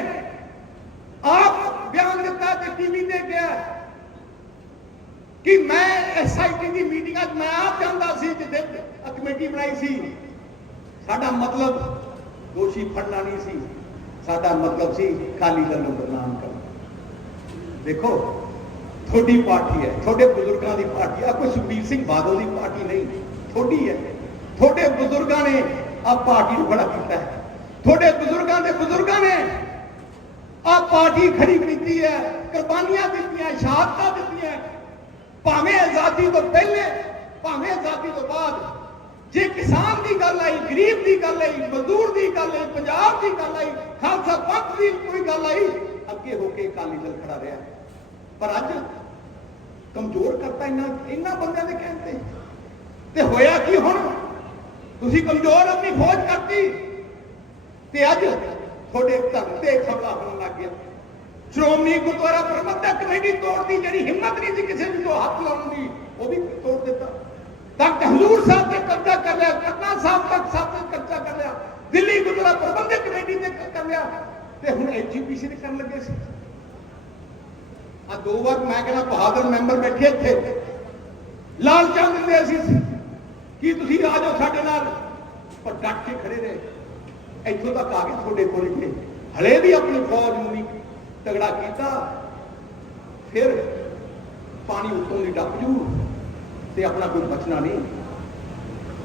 S2: ਆਪ ਬਿਆਨ ਦਿੱਤਾ ਤੇ ਟੀਵੀ ਤੇ ਕਿਹਾ ਕਿ ਮੈਂ ਐਸਆਈਟੀ ਦੀ ਮੀਟਿੰਗ ਅੱਜ ਮੈਂ ਆਪ ਜਾਂਦਾ ਸੀ ਜਿੱਥੇ ਕਮੇਟੀ ਬਣਾਈ ਸੀ। ਸਾਡਾ ਮਤਲਬ ਦੋਸ਼ੀ ਫੜਨਾ ਨਹੀਂ ਸੀ। ਸਾਡਾ ਮਤਲਬ ਸੀ ਕਾਲੀ ਦਲ ਨੂੰ ਬਦਨਾਮ ਕਰਨਾ। ਦੇਖੋ, ਤੁਹਾਡੀ ਪਾਰਟੀ ਹੈ, ਤੁਹਾਡੇ ਬਜ਼ੁਰਗਾਂ ਦੀ ਪਾਰਟੀ ਆ ਕੋਈ ਸੁਖਬੀਰ ਸਿੰਘ ਬਾਦਲ ਦੀ ਪਾਰਟੀ ਨਹੀਂ, ਤੁਹਾਡੀ ਹੈ। ਤੁਹਾਡੇ ਬਜ਼ੁਰਗਾਂ ਨੇ ਆ ਪਾਰਟੀ ਨੂੰ ਬੜਾ ਕੀਤਾ ਹੈ। ਤੁਹਾਡੇ ਬਜ਼ੁਰਗਾਂ ਦੇ ਬਜ਼ੁਰਗਾਂ ਨੇ ਆ ਪਾਰਟੀ ਖੜੀ ਕੀਤੀ ਹੈ, ਕੁਰਬਾਨੀਆਂ ਦਿੱਤੀਆਂ, ਸ਼ਹਾਦਤਾਂ ਦਿੱਤੀਆਂ ਭਾਵੇਂ ਆਜ਼ਾਦੀ ਤੋਂ ਪਹਿਲੇ, ਭਾਵੇਂ ਆਜ਼ਾਦੀ ਤੋਂ ਬਾਅਦ। ਜੇ ਕਿਸਾਨ ਦੀ ਗੱਲ ਆਈ, ਗਰੀਬ ਦੀ ਗੱਲ ਆਈ, ਮਜ਼ਦੂਰ ਦੀ ਗੱਲ ਆਈ, ਪੰਜਾਬ ਦੀ ਗੱਲ ਆਈ, ਖਾਲਸਾ ਪੰਥ ਦੀ ਕੋਈ ਗੱਲ ਆਈ, ਅੱਗੇ ਹੋ ਕੇ ਅਕਾਲੀ ਦਲ ਖੜਾ ਰਿਹਾ ਪਰ ਅੱਜ ਕਮਜ਼ੋਰ ਕਰਤਾ ਇਹਨਾਂ ਇਹਨਾਂ ਬੰਦਿਆਂ ਦੇ ਕਹਿਣ ਤੇ। ਤੇ ਹੋਇਆ ਕੀ ਹੁਣ? ਤੁਸੀਂ ਕਮਜ਼ੋਰ ਆਪਣੀ ਫੌਜ ਕਰਤੀ। ਤੇ ਅੱਜ ਤੁਹਾਡੇ ਧਰਮ ਤੇ ਖਬਲਾ ਹੋਣ ਲੱਗ ਗਿਆ। ਸ਼੍ਰੋਮਣੀ ਗੁਰਦੁਆਰਾ ਪ੍ਰਬੰਧਕ ਕਮੇਟੀ ਤੋੜਦੀ, ਜਿਹੜੀ ਹਿੰਮਤ ਨਹੀਂ ਸੀ ਕਿਸੇ ਨੂੰ ਜੋ ਹੱਥ ਲਾਉਣ ਦੀ, ਉਹ ਵੀ ਤੋੜ ਦਿੱਤਾ। ਤਖਤ ਹਜ਼ੂਰ ਸਾਹਿਬ ਤੇ ਕਬਜ਼ਾ ਕਰ ਲਿਆ ਪਟਨਾ ਸਾਹਿਬ ਤੱਕ ਸਾਹਿਬ ਤੇ ਕਬਜ਼ਾ ਕਰ ਲਿਆ। ਦਿੱਲੀ ਗੁਰਦੁਆਰਾ ਪ੍ਰਬੰਧਕ ਕਮੇਟੀ ਤੇ ਕ- ਕਰ ਲਿਆ। ਤੇ ਹੁਣ ਐਜੀਪੀਸੀ ਦੇ ਕਰਨ ਲੱਗੇ ਸੀ। ਆ ਦੋ ਵਾਰ ਮੈਂ ਕਹਿੰਦਾ ਬਹਾਦਰ ਮੈਂਬਰ ਬੈਠੇ ਇੱਥੇ। ਲਾਲਚਾਂ ਦਿੰਦੇ ਸੀ ਕੀ ਤੁਸੀਂ ਆ ਜਾਓ ਸਾਡੇ ਨਾਲ ਪਰ ਡਟ ਕੇ ਖੜੇ ਰਹੇ। ਇੱਥੋਂ ਤੱਕ ਆ ਗਏ ਤੁਹਾਡੇ ਕੋਲ ਇੱਥੇ ਹਲੇ ਵੀ ਆਪਣੀ ਫੌਜ ਨੂੰ ਨਹੀਂ ਤਗੜਾ ਕੀਤਾ। ਫਿਰ ਪਾਣੀ ਉੱਤੋਂ ਦੀ ਡੱਪ ਜੂ ਤੇ ਆਪਣਾ ਕੋਈ ਬਚਣਾ ਨਹੀਂ।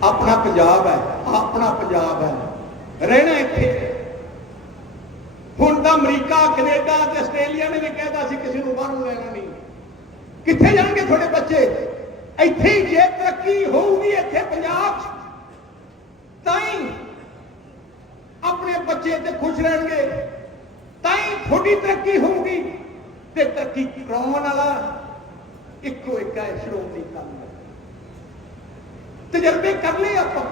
S2: ਆਪਣਾ ਪੰਜਾਬ ਹੈ, ਆਪਣਾ ਪੰਜਾਬ ਹੈ। ਰਹਿਣਾ ਇੱਥੇ। ਹੁਣ ਤਾਂ ਅਮਰੀਕਾ, ਕੈਨੇਡਾ ਤੇ ਆਸਟ੍ਰੇਲੀਆ ਨੇ ਵੀ ਕਹਿਦਾ ਸੀ ਕਿਸੇ ਨੂੰ ਬਾਹਰੋਂ ਲੈਣਾ ਨਹੀਂ। ਕਿੱਥੇ ਜਾਣਗੇ ਤੁਹਾਡੇ ਬੱਚੇ? ਇੱਥੇ ਹੀ ਜੇ ਤਰੱਕੀ ਹੋਊਗੀ, ਇੱਥੇ ਪੰਜਾਬ 'ਚ ਤਾਂ ਹੀ ਆਪਣੇ ਬੱਚੇ ਤੇ ਖੁਸ਼ ਰਹਿਣਗੇ। ਤਾਂ ਹੀ ਤੁਹਾਡੀ ਤਰੱਕੀ ਹੋਊਗੀ ਤੇ ਤਰੱਕੀ ਕਰਾਉਣ ਵਾਲਾ ਇੱਕੋ ਇੱਕ ਹੈ ਸ਼੍ਰੋਮਣੀ ਕੰਮ ਤਜਰਬੇ ਕਰ ਲਏ ਆਪਾਂ।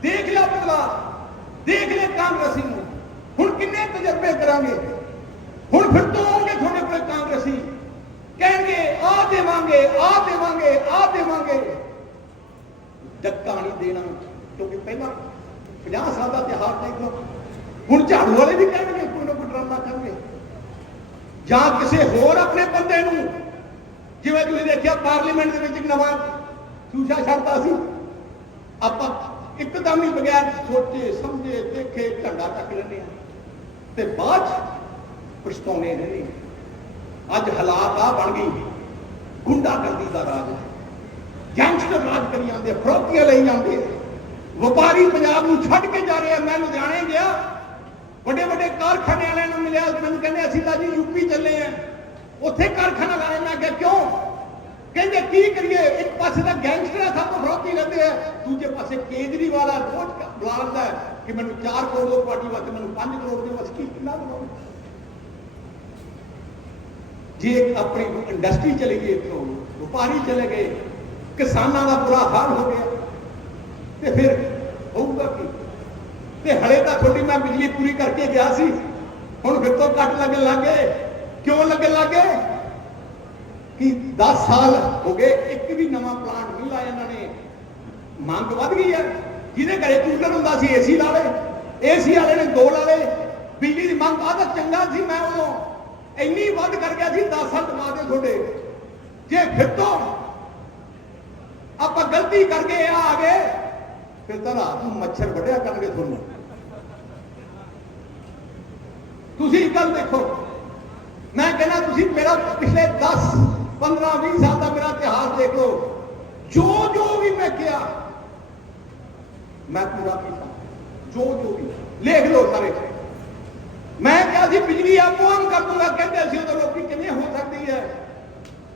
S2: ਦੇਖ ਲਿਆ ਬਦਲਾਅ। ਦੇਖ ਲਿਆ ਕਾਂਗਰਸੀ ਨੂੰ। ਹੁਣ ਕਿੰਨੇ ਤਜਰਬੇ ਕਰਾਂਗੇ? ਹੁਣ ਫਿਰ ਤੋਂ ਆਉਣਗੇ ਤੁਹਾਡੇ ਕੋਲ ਕਾਂਗਰਸੀ। ਕਹਿਣਗੇ ਆ ਦੇਵਾਂਗੇ ਆ ਦੇਵਾਂਗੇ ਆ ਦੇਵਾਂਗੇ। ਡੱਕਾ ਨਹੀਂ ਦੇਣਾ। ਕਿਉਂਕਿ ਪਹਿਲਾਂ 50 ਸਾਲ ਦਾ ਤਿਹਾਰ ਦੇਖ ਲਓ ਹੁਣ ਝਾੜੂ ਵਾਲੇ ਵੀ ਕਹਿਣਗੇ, ਕੋਈ ਨਾ ਕੋਈ ਡਰਾਮਾ ਕਰਨਗੇ। ਜਾਂ ਕਿਸੇ ਹੋਰ ਆਪਣੇ ਬੰਦੇ ਨੂੰ, ਜਿਵੇਂ ਤੁਸੀਂ ਦੇਖਿਆ ਪਾਰਲੀਮੈਂਟ ਦੇ ਵਿੱਚ ਇੱਕ ਨਵਾਂ ਸੂਸ਼ਾ ਛੱਡਤਾ ਸੀ। ਆਪਾਂ ਇੱਕਦਮ ਹੀ ਬਗੈਰ ਸੋਚੇ, ਸਮਝੇ, ਦੇਖੇ, ਝੰਡਾ ਚੱਕ ਲੈਂਦੇ ਆ ਤੇ ਬਾਅਦ ਚ ਪਛਤਾਉਣੇ ਰਹਿੰਦੇ ਆ। ਅੱਜ ਹਾਲਾਤ ਆ ਬਣ ਗਈ ਗੁੰਡਾਗਰਦੀ ਦਾ ਰਾਜ ਹੈ। ਗੈਂਗਸਟਰ ਰਾਜ ਕਰੀ ਜਾਂਦੇ ਫਰੋਤੀਆਂ ਲਈ ਜਾਂਦੇ ਆ। ਵਪਾਰੀ ਪੰਜਾਬ ਨੂੰ ਛੱਡ ਕੇ ਜਾ ਰਿਹਾ, ਮੈਂ ਲੁਧਿਆਣੇ ਗਿਆ। ਵੱਡੇ ਵੱਡੇ ਕਾਰਖਾਨੇ ਵਾਲਿਆਂ ਨੂੰ ਮਿਲਿਆ, ਮੈਨੂੰ ਕਹਿੰਦੇ, ਅਸੀਂ ਤਾਂ ਜੀ ਯੂਪੀ ਚੱਲੇ ਆ। ਉੱਥੇ ਕਾਰਖਾਨਾ ਲਾਣੇ ਮੈਂ ਕਿਹਾ, ਕਿਉਂ? ਕਹਿੰਦੇ, ਕੀ ਕਰੀਏ? ਇੱਕ ਪਾਸੇ ਤਾਂ ਗੈਂਗਸਟਰ ਸਭ ਤੋਂ ਫਰੋਤੀ ਲੈਂਦੇ ਆ, ਦੂਜੇ ਪਾਸੇ ਕੇਜਰੀਵਾਲ ਆ, ਰੋਜ਼ ਬੁਲਾ ਲੈਂਦਾ ਕਿ ਮੈਨੂੰ 4 ਕਰੋੜ ਦੋ ਪਾਰਟੀ ਵਾਸਤੇ, ਮੈਨੂੰ 5 ਕਰੋੜ ਦੇ ਵਾਸਤੇ ਕੀ ਕਿੰਨਾ ਬਣਾਉਂ ਜੇ ਆਪਣੀ ਇੰਡਸਟਰੀ ਚਲੀ ਗਈ ਇੱਥੋਂ, ਵਪਾਰੀ ਚਲੇ ਗਏ, ਕਿਸਾਨਾਂ ਦਾ ਬੁਰਾ ਹਾਲ ਹੋ ਗਿਆ। ਤੇ ਫਿਰ ਤੁਹਾਡੀ ਮੈਂ ਬਿਜਲੀ ਪੂਰੀ ਕਰਕੇ ਗਿਆ ਸੀ। ਹੁਣ ਫਿਰ ਤੋਂ ਕੱਟ ਲੱਗਣ ਲੱਗੇ ਕਿਉਂ ਲੱਗਣ ਲੱਗੇ ਕਿ 10 ਸਾਲ ਹੋ ਗਏ, ਇੱਕ ਵੀ ਨਵਾਂ ਪਲਾਂਟ ਨਹੀਂ ਲਾਇਆ ਇਹਨਾਂ ਨੇ। ਮੰਗ ਵੱਧ ਗਈ ਹੈ ਜਿਹਦੇ ਘਰੇ ਕੂਲਰ ਹੁੰਦਾ ਸੀ ਏਸੀ ਲਾਵੇ ਲੇ ਏਸੀ ਵਾਲੇ ਨੇ ਦੋ ਲਾ ਲੇ ਬਿਜਲੀ ਦੀ ਮੰਗ ਆਦਾ ਚੰਗਾ ਸੀ ਮੈਂ ਉਦੋਂ। ਇੰਨੀ ਵੱਧ ਕਰ ਗਿਆ ਸੀ 10 ਸਾਲ ਕਮਾ ਦੇ ਤੁਹਾਡੇ। ਜੇ ਫਿਰ ਤੋਂ ਆਪਾਂ ਗਲਤੀ ਕਰਕੇ ਆ ਆ ਗਏ, ਫਿਰ ਤਾਂ ਰਾਤ ਨੂੰ ਮੱਛਰ ਵੱਢਿਆ ਕਰਨਗੇ ਤੁਹਾਨੂੰ। ਤੁਸੀਂ ਇੱਕ ਗੱਲ ਦੇਖੋ। ਮੈਂ ਕਹਿੰਦਾ ਤੁਸੀਂ ਮੇਰਾ ਪਿਛਲੇ 10 15 20 ਸਾਲ ਦਾ ਮੇਰਾ ਇਤਿਹਾਸ ਦੇਖ ਲਓ। ਜੋ ਜੋ ਵੀ ਮੈਂ ਕਿਹਾ, ਮੈਂ ਪੂਰਾ ਕੀਤਾ। ਜੋ ਜੋ ਵੀ। ਲਿਖ ਲਓ ਸਾਰੇ। ਮੈਂ ਕਿਹਾ ਸੀ, ਬਿਜਲੀ ਆਪੋ ਆਮ ਕਰ ਦੂੰਗਾ। ਕਹਿੰਦੇ ਸੀ ਉਦੋਂ ਲੋਕੀ ਕਿਵੇਂ ਹੋ ਸਕਦੀ ਹੈ?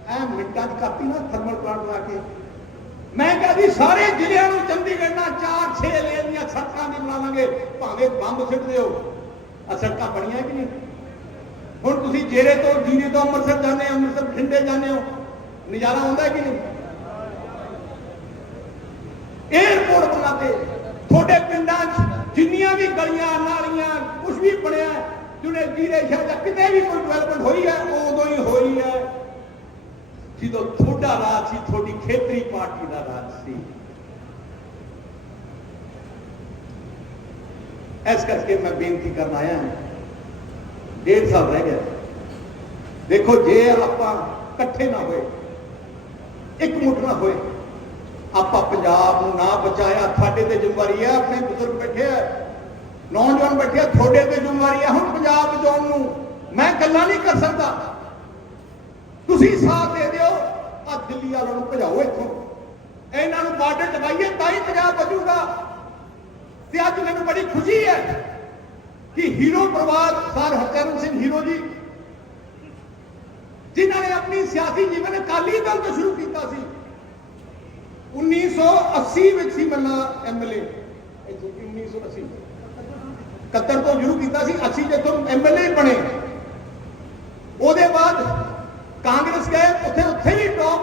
S2: ਐ ਮਿੰਟਾਂ 'ਚ ਕਾਪੀ ਨਾ ਥਰਮਲ ਪਲਾਂਟ ਲਾ ਕੇ। ਮੈਂ ਕਿਹਾ ਜੀ, ਸਾਰੇ ਜ਼ਿਲ੍ਹਿਆਂ ਨੂੰ ਚੰਡੀਗੜ੍ਹ ਨਾਲ 4-6 ਲੇਨ ਦੀਆਂ ਸੜਕਾਂ ਦੀ ਬਣਾਵਾਂਗੇ। ਭਾਵੇਂ ਬੰਬ ਸਿੱਟ ਦਿਓ। ਆ ਸੜਕਾਂ ਬਣੀਆਂ ਕਿ ਨਹੀਂ? ਹੁਣ ਤੁਸੀਂ ਜੇਰੇ ਤੋਂ, ਜੀਰੇ ਤੋਂ ਅੰਮ੍ਰਿਤਸਰ ਜਾਂਦੇ ਹੋ, ਅੰਮ੍ਰਿਤਸਰ ਬਠਿੰਡੇ ਜਾਂਦੇ ਹੋ, ਨਜ਼ਾਰਾ ਆਉਂਦਾ ਕਿ ਨਹੀਂ? ਏਅਰਪੋਰਟ ਬਣਾਤੇ ਤੁਹਾਡੇ ਪਿੰਡਾਂ 'ਚ ਜਿੰਨੀਆਂ ਵੀ ਗਲੀਆਂ, ਨਾਲੀਆਂ ਕੁਝ ਵੀ ਬਣਿਆ ਜਿਹਨੇ ਜੀਰੇ ਸ਼ਹਿਰ ਦਾ ਕਿਤੇ ਵੀ ਕੋਈ ਡਿਵੈਲਪਮੈਂਟ ਹੋਈ ਹੈ, ਉਦੋਂ ਹੀ ਹੋਈ ਹੈ। ਜਦੋਂ ਤੁਹਾਡਾ ਰਾਜ ਸੀ, ਤੁਹਾਡੀ ਖੇਤਰੀ ਪਾਰਟੀ ਦਾ ਰਾਜ ਸੀ। ਇਸ ਕਰਕੇ ਮੈਂ ਬੇਨਤੀ ਕਰਨ ਆਇਆ ਹਾਂ। ਡੇਢ ਸਾਲ ਰਹਿ ਗਿਆ ਦੇਖੋ, ਜੇ ਆਪਾਂ ਇਕੱਠੇ ਨਾ ਹੋਏ, ਇੱਕ ਮੁੱਠ ਨਾ ਹੋਏ, ਆਪਾਂ ਪੰਜਾਬ ਨੂੰ ਨਾ ਬਚਾਇਆ, ਸਾਡੇ ਤੇ ਜ਼ਿੰਮੇਵਾਰੀ ਹੈ ਆਪਣੇ ਬਜ਼ੁਰਗ ਬੈਠੇ ਆ, ਨੌਜਵਾਨ ਬੈਠੇ ਆ, ਤੁਹਾਡੇ ਤੇ ਜ਼ਿੰਮੇਵਾਰੀ ਹੈ ਹੁਣ ਪੰਜਾਬ ਬਚਾਉਣ ਨੂੰ ਮੈਂ ਗੱਲਾਂ ਨਹੀਂ ਕਰ ਸਕਦਾ। ਤੁਸੀਂ ਸਾਥ ਦੇ ਦਿਓ, ਆ ਦਿੱਲੀ ਵਾਲਿਆਂ ਨੂੰ ਭਜਾਓ ਇੱਥੋਂ। ਇਹਨਾਂ ਨੂੰ ਬਾਰਡਰ ਲਗਾਈਏ ਤਾਂ ਹੀ ਪੰਜਾਬ ਬਚੂਗਾ। ਤੇ ਅੱਜ ਮੈਨੂੰ ਬੜੀ ਖੁਸ਼ੀ ਹੈ ਕਿ ਹੀਰੋ ਪਰਿਵਾਰ ਸਰ ਹਰਚਰਨ ਸਿੰਘ ਹੀਰੋ ਜੀ, ਜਿਨ੍ਹਾਂ ਨੇ ਆਪਣੀ ਸਿਆਸੀ ਜੀਵਨ ਅਕਾਲੀ ਦਲ ਤੋਂ ਸ਼ੁਰੂ ਕੀਤਾ ਸੀ। 1980 ਵਿੱਚ ਸੀ ਮੱਲਾ ਐਮਐਲਏ 1980 ਕੱਤਰ ਤੋਂ ਸ਼ੁਰੂ ਕੀਤਾ ਸੀ 80 ਜਦੋਂ ਐਮਐਲਏ ਬਣੇ। ਉਹਦੇ ਬਾਅਦ ਕਾਂਗਰਸ ਗਏ, ਉੱਥੇ ਉੱਥੇ ਵੀ ਟੌਪ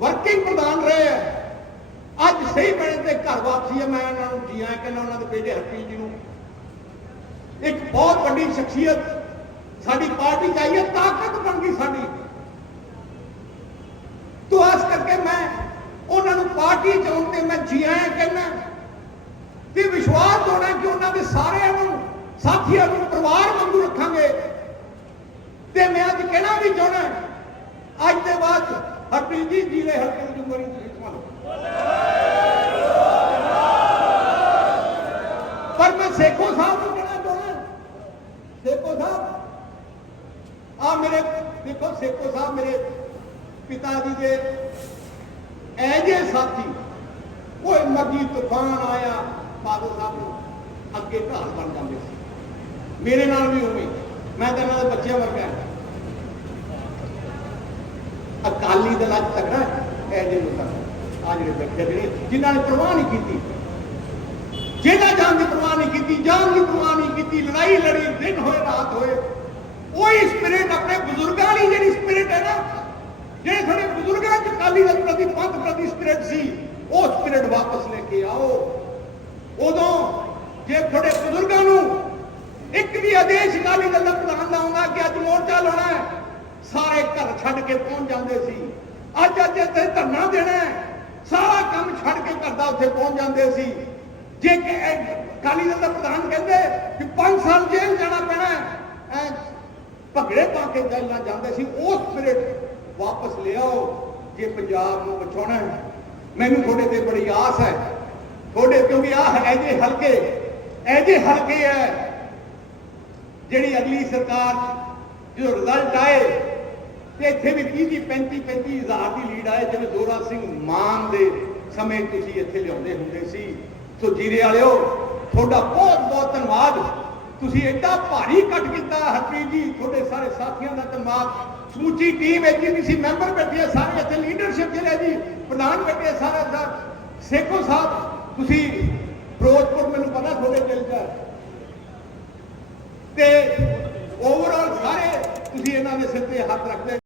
S2: ਵਰਕਿੰਗ ਪ੍ਰਧਾਨ ਰਹੇ ਹੈ ਅੱਜ ਸਹੀ ਬਣੇ ਤੇ ਘਰ ਵਾਪਸੀ ਹੈ ਮੈਂ ਉਹਨਾਂ ਨੂੰ ਜੀਆਂ ਕਹਿੰਦਾ ਉਹਨਾਂ ਦੇ ਬੇਟੇ ਹਰਪ੍ਰੀਤ ਜੀ ਨੂੰ। ਇੱਕ ਬਹੁਤ ਵੱਡੀ ਸ਼ਖਸੀਅਤ ਸਾਡੀ ਪਾਰਟੀ ਚ ਆਈ ਹੈ, ਤਾਕਤ ਬਣ ਗਈ ਸਾਡੀ। ਤੋ ਆਸ ਕਰਕੇ ਮੈਂ ਉਹਨਾਂ ਨੂੰ ਪਾਰਟੀ ਚ ਆਉਣ ਤੇ ਮੈਂ ਜੀਆਂ ਕਹਿੰਦਾ ਤੇ ਵਿਸ਼ਵਾਸ ਦੋਣਾ ਕਿ ਉਹਨਾਂ ਦੇ ਸਾਰਿਆਂ ਨੂੰ, ਸਾਥੀਆਂ ਨੂੰ, ਪਰਿਵਾਰ ਵਾਂਗੂ ਰੱਖਾਂਗੇ। ਤੇ ਮੈਂ ਅੱਜ ਕਹਿਣਾ ਵੀ ਚਾਹਣਾ ਅੱਜ ਦੇ ਬਾਅਦ ਹਰਪ੍ਰੀਤ ਜੀ ਜੀ ਰਹੇ ਹਲਕੇ ਦੀ ਜ਼ਿੰਮੇਵਾਰੀ ਤੁਸੀਂ ਸੰਭਾਲੋ ਪਰ ਮੈਂ ਸੇਖੋ ਸਾਹਿਬ ਨੂੰ ਕਹਿਣਾ ਚਾਹੁੰਦਾ ਸੇਖੋ ਸਾਹਿਬ ਆ ਮੇਰੇ ਦੇਖੋ ਸੇਖੋ ਸਾਹਿਬ ਮੇਰੇ ਪਿਤਾ ਜੀ ਦੇ ਐਜੇ ਸਾਥੀ ਕੋਈ ਮਰਜ਼ੀ ਤੂਫਾਨ ਆਇਆ ਬਾਦਲ ਸਾਹਿਬ ਨੂੰ ਅੱਗੇ ਢਾਲ ਬਣ ਜਾਂਦੇ ਸੀ ਮੇਰੇ ਨਾਲ ਵੀ ਉਵੇਂ ਹੀ। ਮੈਂ ਤਾਂ ਇਹਨਾਂ ਦੇ ਬੱਚਿਆਂ ਵਰਗਾ ਆ ਜਿਹੜੇ ਬੈਠੇ ਜਿਹੜੇ ਜਿਨ੍ਹਾਂ ਨੇ ਪਰਵਾਹ ਨਹੀਂ ਕੀਤੀ, ਜਿਹਨਾਂ ਜਾਨ ਦੀ ਪ੍ਰਵਾਹ ਨਹੀਂ ਕੀਤੀ, ਜਾਨ ਦੀ ਪ੍ਰਵਾਹ ਨਹੀਂ ਕੀਤੀ, ਲੜਾਈ ਲੜੀ, ਦਿਨ ਹੋਏ, ਰਾਤ ਹੋਏ, ਉਹੀ ਸਪਿਰਿਟ ਆਪਣੇ ਬਜ਼ੁਰਗਾਂ ਦੀ ਜਿਹੜੀ ਸਪਿਰਿਟ ਹੈ ਨਾ, ਜਿਹੜੇ ਸਾਡੇ ਬਜ਼ੁਰਗਾਂ ਚ ਅਕਾਲੀ ਦਲ ਪ੍ਰਤੀ, ਪੰਥ ਪ੍ਰਤੀ ਸਪਿਰਿਟ ਸੀ, ਉਹ ਸਪਿਰਿਟ ਵਾਪਸ ਲੈ ਕੇ ਆਓ। ਉਦੋਂ ਜੇ ਤੁਹਾਡੇ ਬਜ਼ੁਰਗਾਂ ਨੂੰ ਇੱਕ ਵੀ ਆਦੇਸ਼ ਅਕਾਲੀ ਦਲ ਦਾ ਪ੍ਰਧਾਨ ਦਾ ਆਉਂਦਾ ਕਿ ਅੱਜ ਮੋਰਚਾ ਲਾਉਣਾ ਹੈ, ਸਾਰੇ ਘਰ ਛੱਡ ਕੇ ਪਹੁੰਚ ਜਾਂਦੇ ਸੀ, ਅੱਜ ਅੱਜ ਇੱਥੇ ਧਰਨਾ ਦੇਣਾ ਹੈ ਸਾਰਾ ਕੰਮ ਛੱਡ ਕੇ ਘਰ ਦਾ ਉੱਥੇ ਪਹੁੰਚ ਜਾਂਦੇ ਸੀ। ਜੇ ਕਿ ਇਹ ਅਕਾਲੀ ਦਲ ਦਾ ਪ੍ਰਧਾਨ ਕਹਿੰਦੇ ਕਿ 5 ਸਾਲ ਜੇਲ੍ਹ ਜਾਣਾ ਪੈਣਾ ਹੈ ਭਗੜੇ ਪਾ ਕੇ ਜੇਲ੍ਹਾਂ ਜਾਂਦੇ ਸੀ ਉਹ ਸਪਿਰਿਟ ਵਾਪਸ ਲਿਆਓ, ਜੇ ਪੰਜਾਬ ਨੂੰ ਬਚਾਉਣਾ ਹੈ। ਮੈਨੂੰ ਤੁਹਾਡੇ ਤੇ ਬੜੀ ਆਸ ਹੈ। ਤੁਹਾਡੇ ਕਿਉਂਕਿ ਆਹ ਐਜੇ ਹਲਕੇ ਐਜੇ ਹਲਕੇ ਹੈ, ਜਿਹੜੀ ਅਗਲੀ ਸਰਕਾਰ ਜਦੋਂ ਰਿਜ਼ਲਟ ਆਏ ਤੇ ਇੱਥੇ ਵੀ 30 ਦੀ 35 35 ਹਜ਼ਾਰ ਦੀ ਲੀਡ ਆਏ। ਜਿਵੇਂ ਦੋਰਾ ਸਿੰਘ ਮਾਨ ਦੇ ਸਮੇਂ ਤੁਸੀਂ ਇੱਥੇ ਲਿਆਉਂਦੇ ਹੁੰਦੇ ਸੀ। ਸੋ ਜੀਰੇ ਵਾਲਿਓ, ਤੁਹਾਡਾ ਬਹੁਤ ਬਹੁਤ ਧੰਨਵਾਦ। ਤੁਸੀਂ ਐਡਾ ਭਾਰੀ ਕੱਟ ਕੀਤਾ ਹਰਪ੍ਰੀਤ ਜੀ, ਤੁਹਾਡੇ ਸਾਰੇ ਸਾਥੀਆਂ ਦਾ ਧੰਨਵਾਦ। ਸਮੁੱਚੀ ਟੀਮ ਵਿੱਚ ਸੀ ਮੈਂਬਰ ਬੈਠੇ ਸਾਰੇ ਇੱਥੇ ਲੀਡਰਸ਼ਿਪ ਜਿਹੜੇ ਜੀ, ਪ੍ਰਧਾਨ ਬੈਠੇ ਸਾਰਾ ਦਾ। ਸੇਖੋ ਸਾਹਿਬ, ਤੁਸੀਂ ਫਿਰੋਜ਼ਪੁਰ ਮੈਨੂੰ ਪਤਾ ਤੁਹਾਡੇ ਦਿਲ 'ਚ ਤੇ ਓਵਰਆਲ ਸਾਰੇ ਤੁਸੀਂ ਇਹਨਾਂ ਦੇ ਸਿਰ ਤੇ ਹੱਥ ਰੱਖਦੇ